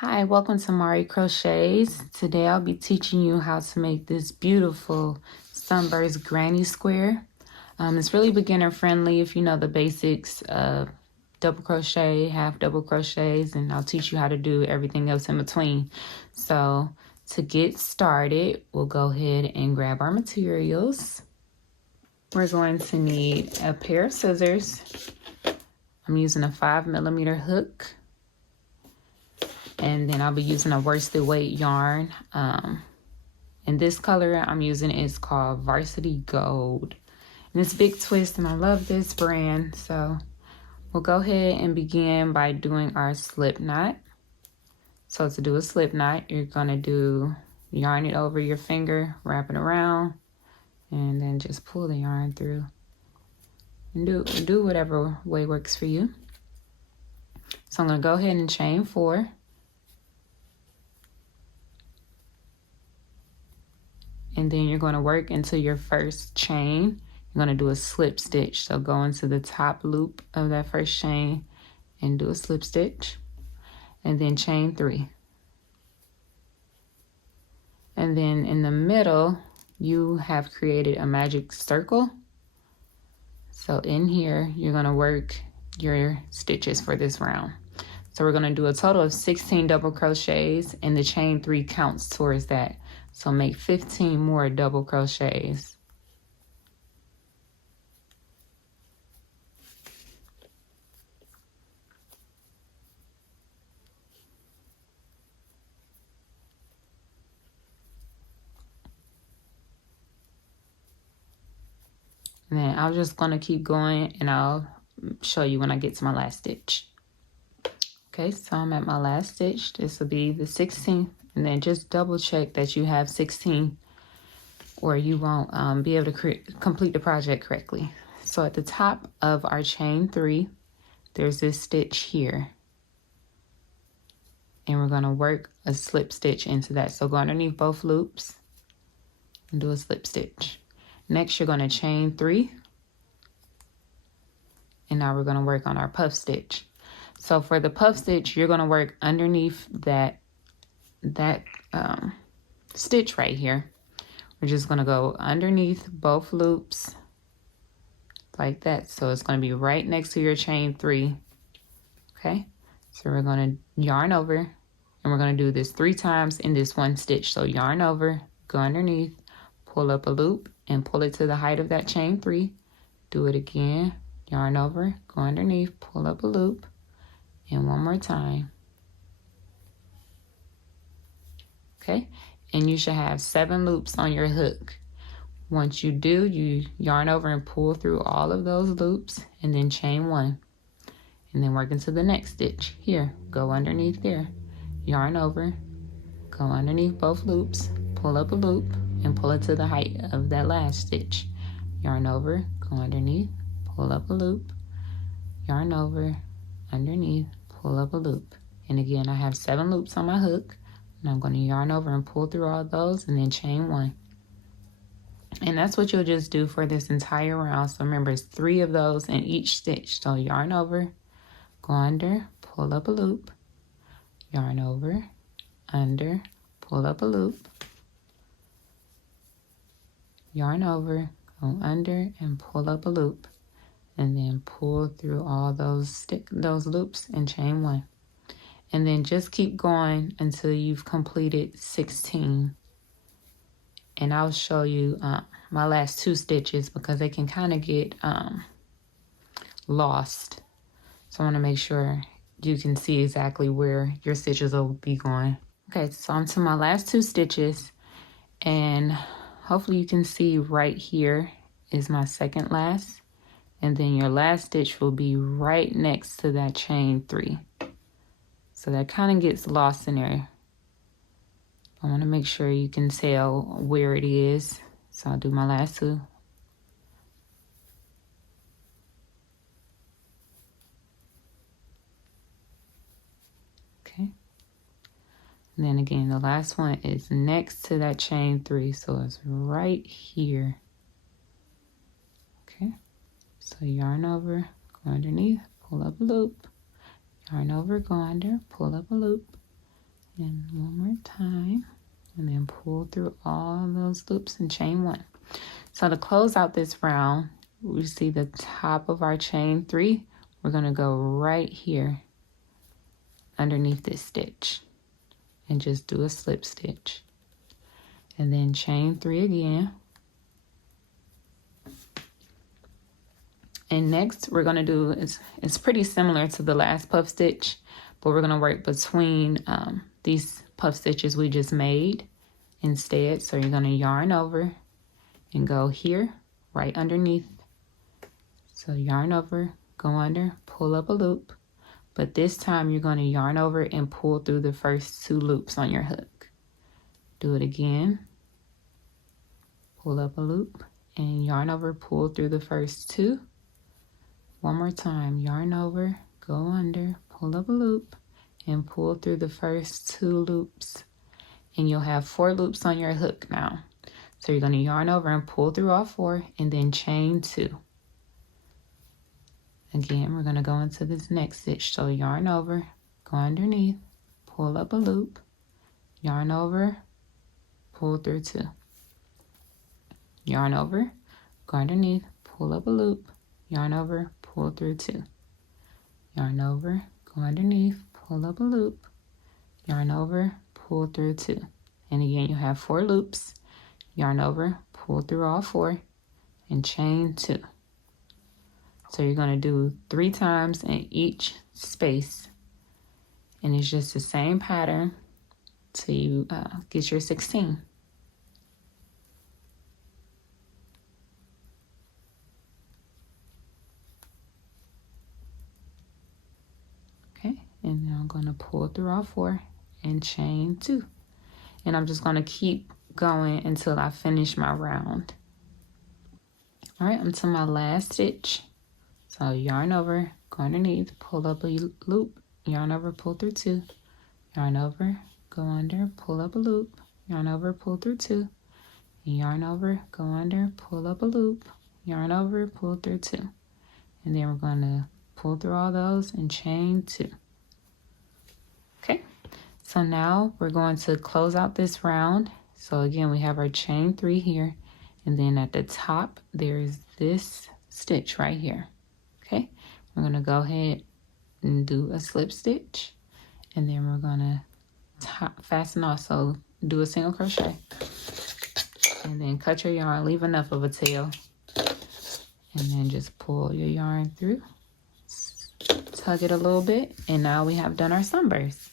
Hi, welcome to Mari Crochets. Today I'll be teaching you how to make this beautiful Sunburst granny square. It's really beginner friendly if you know the basics of double crochet, half double crochets, and I'll teach you how to do everything else in between. So to get started, we'll go ahead and grab our materials. We're going to need a pair of scissors. I'm using a 5mm hook. And then I'll be using a worsted weight yarn. And this color I'm using is called Varsity Gold. And it's Big Twist, and I love this brand. So we'll go ahead and begin by doing our slip knot. So to do a slip knot, you're gonna yarn it over your finger, wrap it around, and then just pull the yarn through. And do whatever way works for you. So I'm gonna go ahead and chain 4. And then you're going to work into your first chain. You're going to do a slip stitch. So go into the top loop of that first chain and do a slip stitch. And then chain 3. And then in the middle, you have created a magic circle. So in here, you're going to work your stitches for this round. So we're going to do a total of 16 double crochets, and the chain 3 counts towards that. So make 15 more double crochets. And then I'm just going to keep going, and I'll show you when I get to my last stitch. Okay, so I'm at my last stitch. This will be the 16th. And then just double check that you have 16 or you won't be able to complete the project correctly. So at the top of our chain 3, there's this stitch here. And we're gonna work a slip stitch into that. So go underneath both loops and do a slip stitch. Next, you're gonna chain 3. And now we're gonna work on our puff stitch. So for the puff stitch, you're gonna work underneath that stitch right here. We're just going to go underneath both loops like that. So it's going to be right next to your chain 3. Okay, so we're going to yarn over, and we're going to do this 3 times in this one stitch. So yarn over, go underneath, pull up a loop, and pull it to the height of that chain 3. Do it again, yarn over, go underneath, pull up a loop, and one more time. Okay, and you should have 7 loops on your hook. Once you do, you yarn over and pull through all of those loops, and then chain 1. And then work into the next stitch. Here, go underneath there, yarn over, go underneath both loops, pull up a loop, and pull it to the height of that last stitch. Yarn over, go underneath, pull up a loop, yarn over, underneath, pull up a loop. And again, I have 7 loops on my hook. And I'm going to yarn over and pull through all those, and then chain 1. And that's what you'll just do for this entire round. So remember, it's 3 of those in each stitch. So yarn over, go under, pull up a loop, yarn over, under, pull up a loop, yarn over, go under, and pull up a loop. And then pull through all those loops and chain 1. And then just keep going until you've completed 16. And I'll show you my last 2 stitches because they can kind of get lost. So I want to make sure you can see exactly where your stitches will be going. Okay, so I'm to my last 2 stitches. And hopefully you can see right here is my second last. And then your last stitch will be right next to that chain 3. So that kind of gets lost in there. I want to make sure you can tell where it is. So I'll do my last 2. Okay. And then again, the last one is next to that chain 3. So it's right here. Okay. So yarn over, go underneath, pull up a loop. Yarn over, go under, pull up a loop, And one more time, and then pull through all those loops and chain 1. So to close out this round, we see the top of our chain 3. We're going to go right here underneath this stitch and just do a slip stitch, and then chain 3 again. And next we're going to do, it's pretty similar to the last puff stitch, but we're going to work between these puff stitches we just made instead. So you're going to yarn over and go here right underneath. So yarn over, go under, pull up a loop, but this time you're going to yarn over and pull through the first 2 loops on your hook. Do it again, pull up a loop and yarn over, pull through the first 2. One more time, yarn over, go under, pull up a loop and pull through the first 2 loops, and you'll have 4 loops on your hook now. So you're going to yarn over and pull through all 4 and then chain 2. Again, we're going to go into this next stitch. So yarn over, go underneath, pull up a loop, yarn over, pull through 2. Yarn over, go underneath, pull up a loop, yarn over, pull through 2. Yarn over, go underneath, pull up a loop, yarn over, pull through 2. And again, you have 4 loops. Yarn over, pull through all 4, and chain 2. So you're going to do 3 times in each space, and it's just the same pattern till you get your 16. Okay, and then I'm going to pull through all 4 and chain 2. And I'm just going to keep going until I finish my round. All right, I'm to my last stitch. So yarn over, go underneath, pull up a loop, yarn over, pull through 2, yarn over, go under, pull up a loop, yarn over, pull through 2, yarn over, go under, pull up a loop, yarn over, pull through 2. And then we're going to pull through all those and chain 2. Okay, so now we're going to close out this round. So again, we have our chain 3 here, and then at the top there's this stitch right here. Okay, we're going to go ahead and do a slip stitch, and then we're going to fasten off. So do a single crochet and then cut your yarn, leave enough of a tail, and then just pull your yarn through, tug it a little bit, and now we have done our sunburst.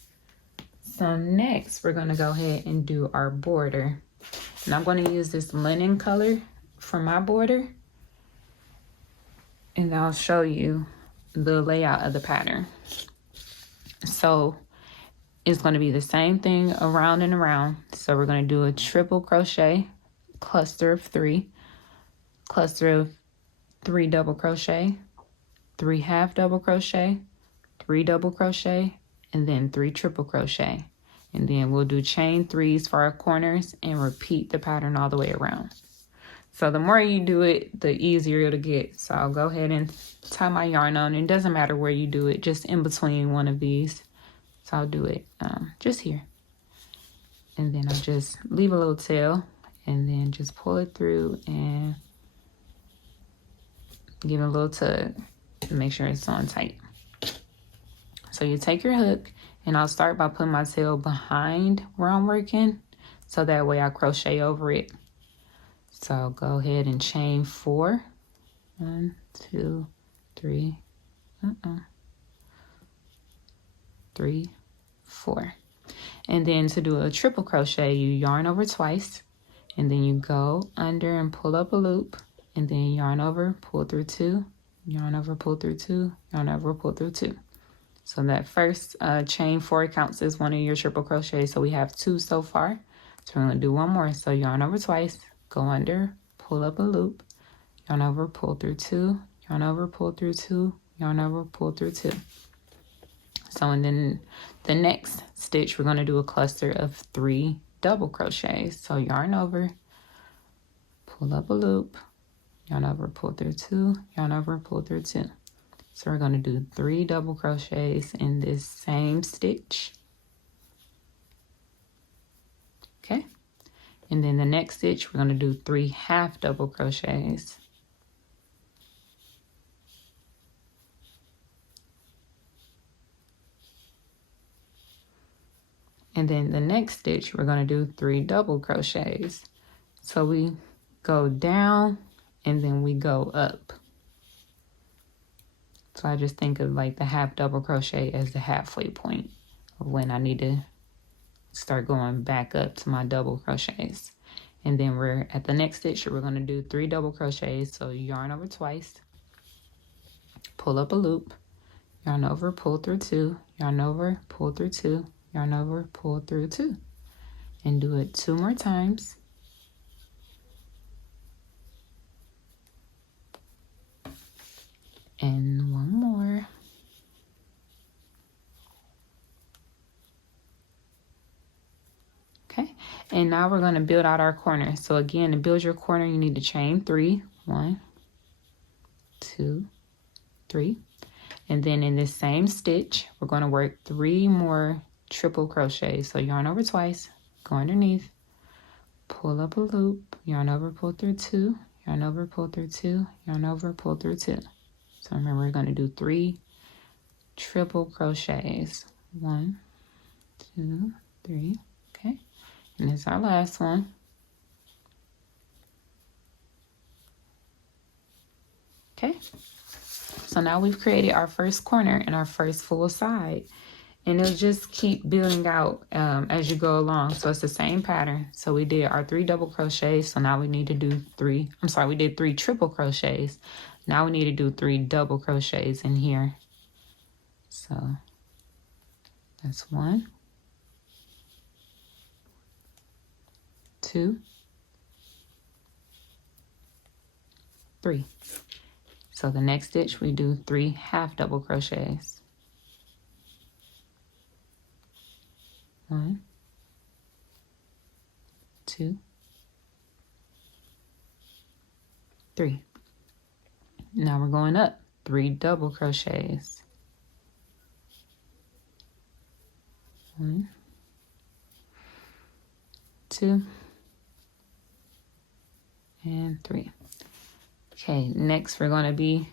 So next we're going to go ahead and do our border, and I'm going to use this linen color for my border, and I'll show you the layout of the pattern. So it's going to be the same thing around and around. So we're going to do a triple crochet, cluster of 3, cluster of 3 double crochet, 3 half double crochet, 3 double crochet, and then 3 triple crochet. And then we'll do chain 3s for our corners and repeat the pattern all the way around. So the more you do it, the easier it'll get. So I'll go ahead and tie my yarn on. It doesn't matter where you do it, just in between one of these. So I'll do it just here. And then I'll just leave a little tail and then just pull it through and give it a little tug to make sure it's on tight. So you take your hook, and I'll start by putting my tail behind where I'm working, so that way I crochet over it. So go ahead and chain 4. 1, 2, 3, 3, 4. And then to do a triple crochet, you yarn over twice, and then you go under and pull up a loop, and then yarn over, pull through 2, yarn over, pull through 2, yarn over, pull through 2. So that first chain 4 counts as one of your triple crochets. So we have 2 so far. So we're going to do one more. So yarn over twice, go under, pull up a loop, yarn over, pull through 2, yarn over, pull through 2, yarn over, pull through 2. So and then the next stitch, we're going to do a cluster of 3 double crochets. So yarn over, pull up a loop, yarn over, pull through 2, yarn over, pull through 2. So we're going to do 3 double crochets in this same stitch. Okay, and then the next stitch we're going to do 3 half double crochets. And then the next stitch we're going to do 3 double crochets. So we go down and then we go up. So I just think of like the half double crochet as the halfway point of when I need to start going back up to my double crochets. And then we're at the next stitch, we're going to do 3 double crochets. So yarn over twice, pull up a loop, yarn over, pull through 2, yarn over, pull through 2, yarn over, pull through 2, and do it 2 more times. And 1 more. Okay, and now we're going to build out our corner. So again, to build your corner, you need to chain 3. 1, 2, 3. And then in this same stitch, we're going to work 3 more triple crochets. So yarn over twice, go underneath, pull up a loop, yarn over, pull through 2, yarn over, pull through 2, yarn over, pull through 2. So remember, we're going to do 3 triple crochets. 1, 2, 3. Okay, and this is our last one. Okay, so now we've created our first corner and our first full side, and it'll just keep building out as you go along. So it's the same pattern. So we did our 3 double crochets, so now we need to do we did 3 triple crochets. Now we need to do 3 double crochets in here. So that's 1, 2, 3. So the next stitch we do 3 half double crochets. 1, 2, 3. Now we're going up 3 double crochets. 1, 2, and 3. Okay, next we're going to be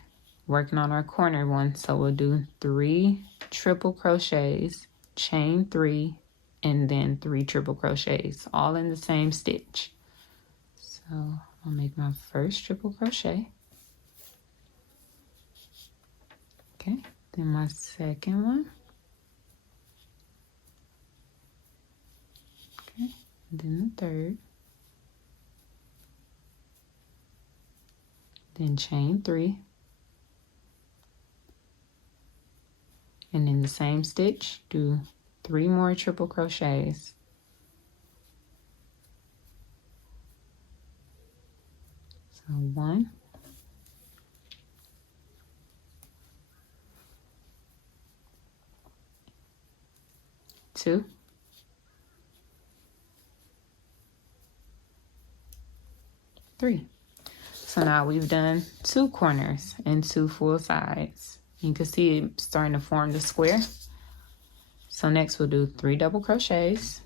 working on our corner one. So we'll do 3 triple crochets, chain 3, and then 3 triple crochets, all in the same stitch. So I'll make my first triple crochet. Okay, then my second one. Okay, and then the third. Then chain 3. And in the same stitch, do 3 more triple crochets. So 1, 2, 3. So now we've done 2 corners and 2 full sides. You can see it starting to form the square. So next we'll do 3 double crochets.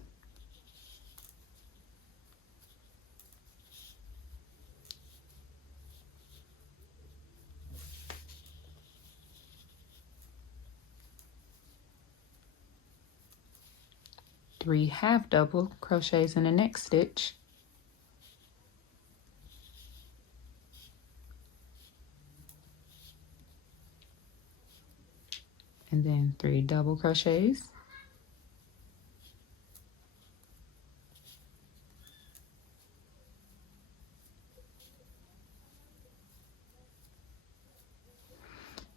Three half double crochets in the next stitch. And then 3 double crochets.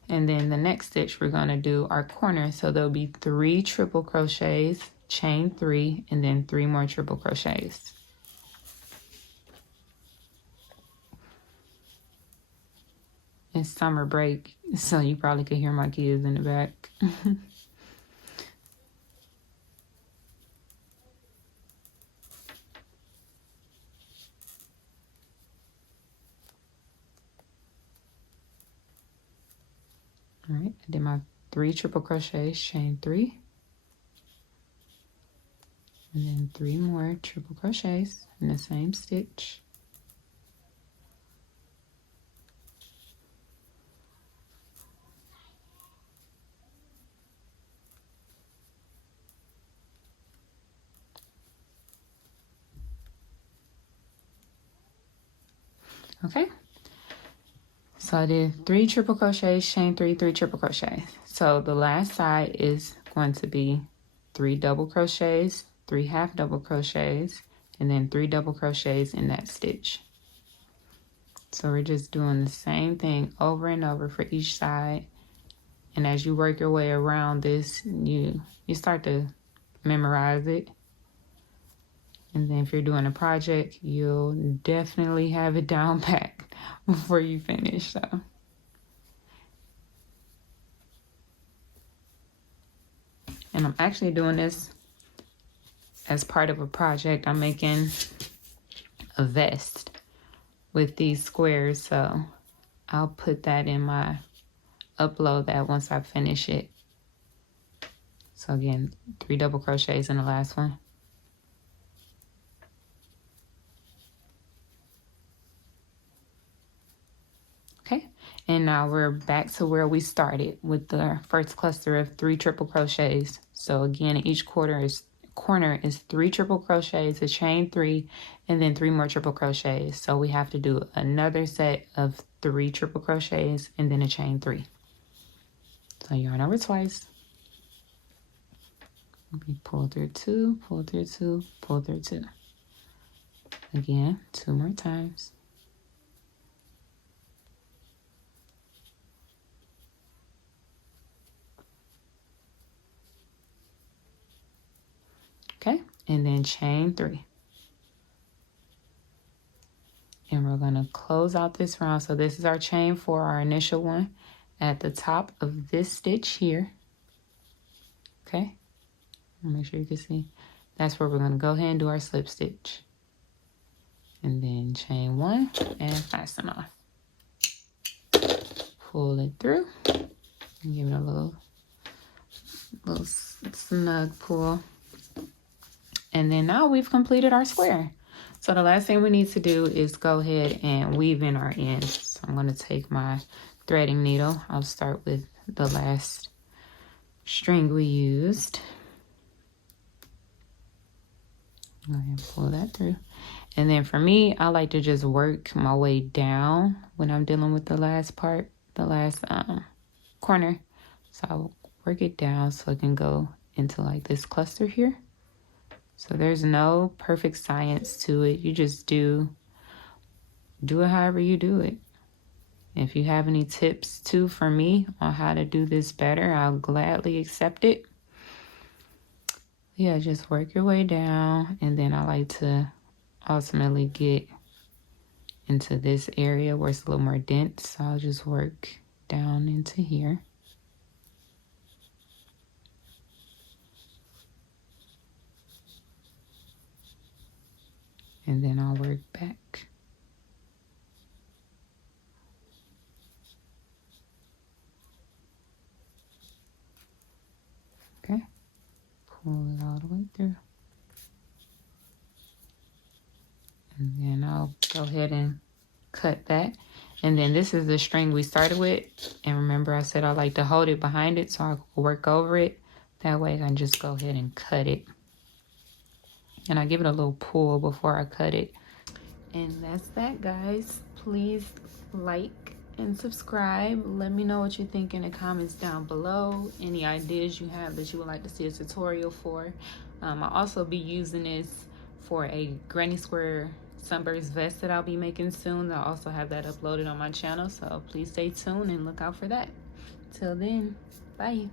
And then the next stitch, we're going to do our corner. So there'll be 3 triple crochets, chain 3, and then 3 more triple crochets. It's summer break, so you probably could hear my kids in the back. All right, I did my 3 triple crochets, chain 3. and then 3 more triple crochets in the same stitch. Okay, so I did 3 triple crochets, chain 3, 3 triple crochets. So the last side is going to be 3 double crochets, 3 half double crochets, and then 3 double crochets in that stitch. So we're just doing the same thing over and over for each side. And as you work your way around this, you start to memorize it. And then if you're doing a project, you'll definitely have it down pat before you finish. So and I'm actually doing this as part of a project. I'm making a vest with these squares, so I'll put that in my upload that once I finish it. So again, 3 double crochets in the last one. Okay, and now we're back to where we started with the first cluster of 3 triple crochets. So again, each corner is 3 triple crochets, a chain 3, and then 3 more triple crochets. So we have to do another set of 3 triple crochets and then a chain 3. So yarn over twice. We pull through 2, pull through 2, pull through 2. Again, 2 more times. Okay, and then chain 3. And we're going to close out this round. So this is our chain 4, our initial one, at the top of this stitch here. Okay, make sure you can see. That's where we're going to go ahead and do our slip stitch. And then chain 1 and fasten off. Pull it through and give it a little snug pull. And then now we've completed our square. So the last thing we need to do is go ahead and weave in our ends. So I'm going to take my threading needle. I'll start with the last string we used. Go ahead and pull that through. And then for me, I like to just work my way down when I'm dealing with the last part, the last corner. So I'll work it down so it can go into like this cluster here. So there's no perfect science to it. You just do it however you do it. If you have any tips too for me on how to do this better, I'll gladly accept it. Yeah, just work your way down. And then I like to ultimately get into this area where it's a little more dense. So I'll just work down into here. And then I'll work back. Okay, pull it all the way through. And then I'll go ahead and cut that. And then this is the string we started with. And remember I said I like to hold it behind it so I can work over it. That way I can just go ahead and cut it. And I give it a little pull before I cut it. And that's that, guys. Please like and subscribe. Let me know what you think in the comments down below. Any ideas you have that you would like to see a tutorial for. I'll also be using this for a granny square sunburst vest that I'll be making soon. I'll also have that uploaded on my channel. So please stay tuned and look out for that. Till then, bye.